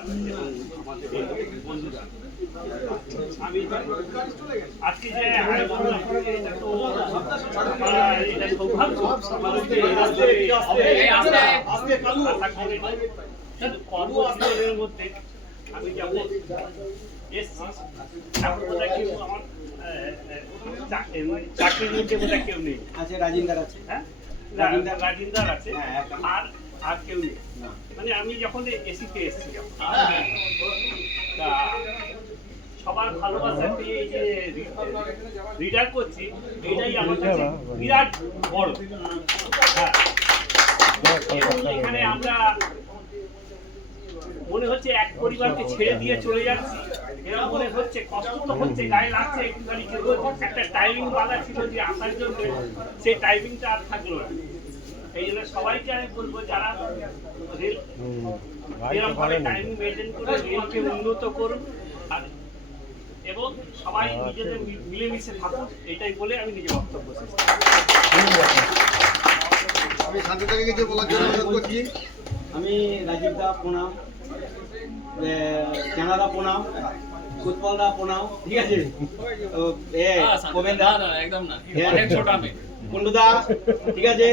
আমাদের বন্ধুরা, আমি আজকে যে এটা তো এটা সৌভাগ্য আমাদের কর্মজীবনের মধ্যে আমি যখন এসছি এখন বোধহয় কেউ আমার চাকরির মধ্যে বোধহয় কেউ নেই। আচ্ছা, রাজিন্দার আছে। হ্যাঁ, রাজিন্দার আছে। আর কেউ নেই। মানে আমি যখন এসিতে এসছি তা সবার ভালোবাসা পেয়ে এই যে রিডার করছি, এটাই আমার কাছে বিরাট বড়। এখানে আমরা মনে হচ্ছে এক পরিবারকে ছেড়ে দিয়ে চলে যাচ্ছি, এরকম মনে হচ্ছে। কষ্ট তো হচ্ছে, গায়ে লাগছে একটুখানি, কিন্তু একটা টাইমিং বাধা ছিল যে আসার জন্য, সেই টাইমিংটা আর থাকলো না। এই জন্য সবাইকে আমি বলবো যারা রেল এরকম ভাবে টাইমিং মেনটেন করে রেলকে উন্নত করুন এবং সবাই নিজেদের মিলেমিশে থাকুন, এটাই বলে আমি নিজের বক্তব্য শেষ করছি। আমি শান্তিটাকে কিছু বলার জন্য অনুরোধ করছি। আমি রাজীব দা প্রণাম, জানাদা প্রণাম, উৎপল দা প্রণাম, ঠিক আছে? একদম না, অনেক ছোট আমি কুন্ডুদা, ঠিক আছে?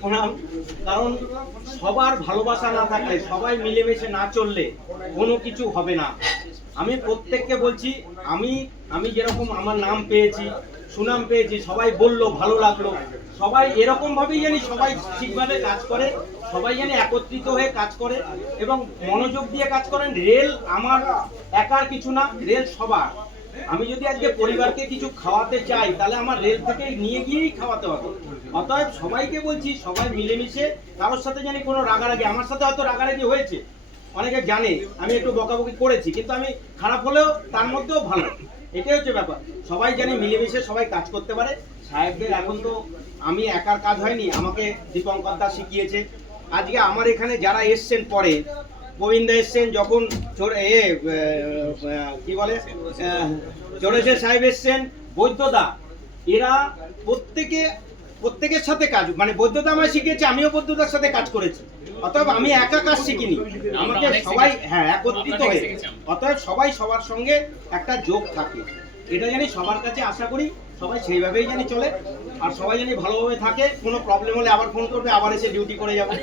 প্রণাম। কারণ সবার ভালোবাসা না থাকলে, সবাই মিলেমিশে না চললে কোনো কিছু হবে না। আমি প্রত্যেককে বলছি, আমি যেরকম আমার নাম পেয়েছি, সুনাম পেয়েছি, সবাই বললো, ভালো লাগলো। সবাই এরকম ভাবেই জানি সবাই ঠিকভাবে কাজ করে, সবাই জানি একত্রিত হয়ে কাজ করে এবং মনোযোগ দিয়ে কাজ করেন। রেল আমার একার কিছু না, রেল সবার। আমি যদি আজকে পরিবারকে কিছু খাওয়াতে চাই, তাহলে আমার রেল থেকে নিয়ে গিয়েই খাওয়াতে হবে। অতএব সবাইকে বলছি, সবাই মিলেমিশে, কারোর সাথে জানি কোনো রাগারাগি, আমার সাথে হয়তো রাগারাগি হয়েছে, অনেকে জানে আমি একটু বকাবকি করেছি, কিন্তু আমি খারাপ হলেও তার মধ্যেও ভালো, এটাই হচ্ছে ব্যাপার। সবাই জানি মিলেমিশে সবাই কাজ করতে পারে। সাহেবদের এখন তো আমি একার কাজ হয়নি, আমাকে দীপঙ্কর দা শিখিয়েছে। আজকে আমার এখানে যারা এসছেন পরে, গোবিন্দা এসছেন, যখন কি বলে চোরেশের সাহেব এসছেন, বৈদ্যদা, এরা প্রত্যেকের সাথে কাজ, মানে বৈদ্যদা আমায় শিখিয়েছে, আমিও বৈদ্যদার সাথে কাজ করেছি। অতএব আমি একা কাজ শিখিনি, আমাকে সবাই একত্রিত হয়ে, অতএব সবাই সবার সঙ্গে একটা যোগ থাকে। এটা জানি সবার কাছে আশা করি সবাই সেইভাবেই জানি চলে, আর সবাই জানি ভালোভাবে থাকে। কোনো প্রবলেম হলে আবার ফোন করবে, আবার এসে ডিউটি করে যাবে।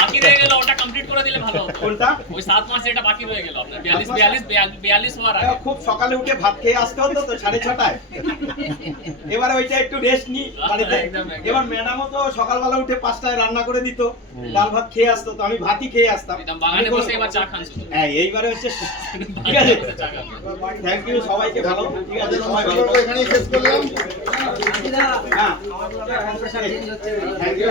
বাকি রয়ে গেল, ওটা কমপ্লিট করে দিলে ভালো হতো। কোনটা? ওই 7 মাস এটা বাকি রয়ে গেল আপনার 42 হওয়ার আগে। খুব সকালে উঠে ভাত খেয়ে আসতে হতো তো 6:30টায়। এবারে ওইটা একটু রেস্ট নি বাড়িতে। এবার ম্যাডামও তো সকালবেলা উঠে 5টায় রান্না করে দিত, ডাল ভাত খেয়ে আসতো, তো আমি ভাতই খেয়ে আসতাম। একদম বাগানে বসে এবার চা খান শুধু। হ্যাঁ, এইবারে হচ্ছে, ঠিক আছে? থ্যাংক ইউ সবাইকে, ভালো, ঠিক আছে? সবাই ভালো, এখানেই শেষ করলাম। হ্যাঁ, থ্যাংক ইউ।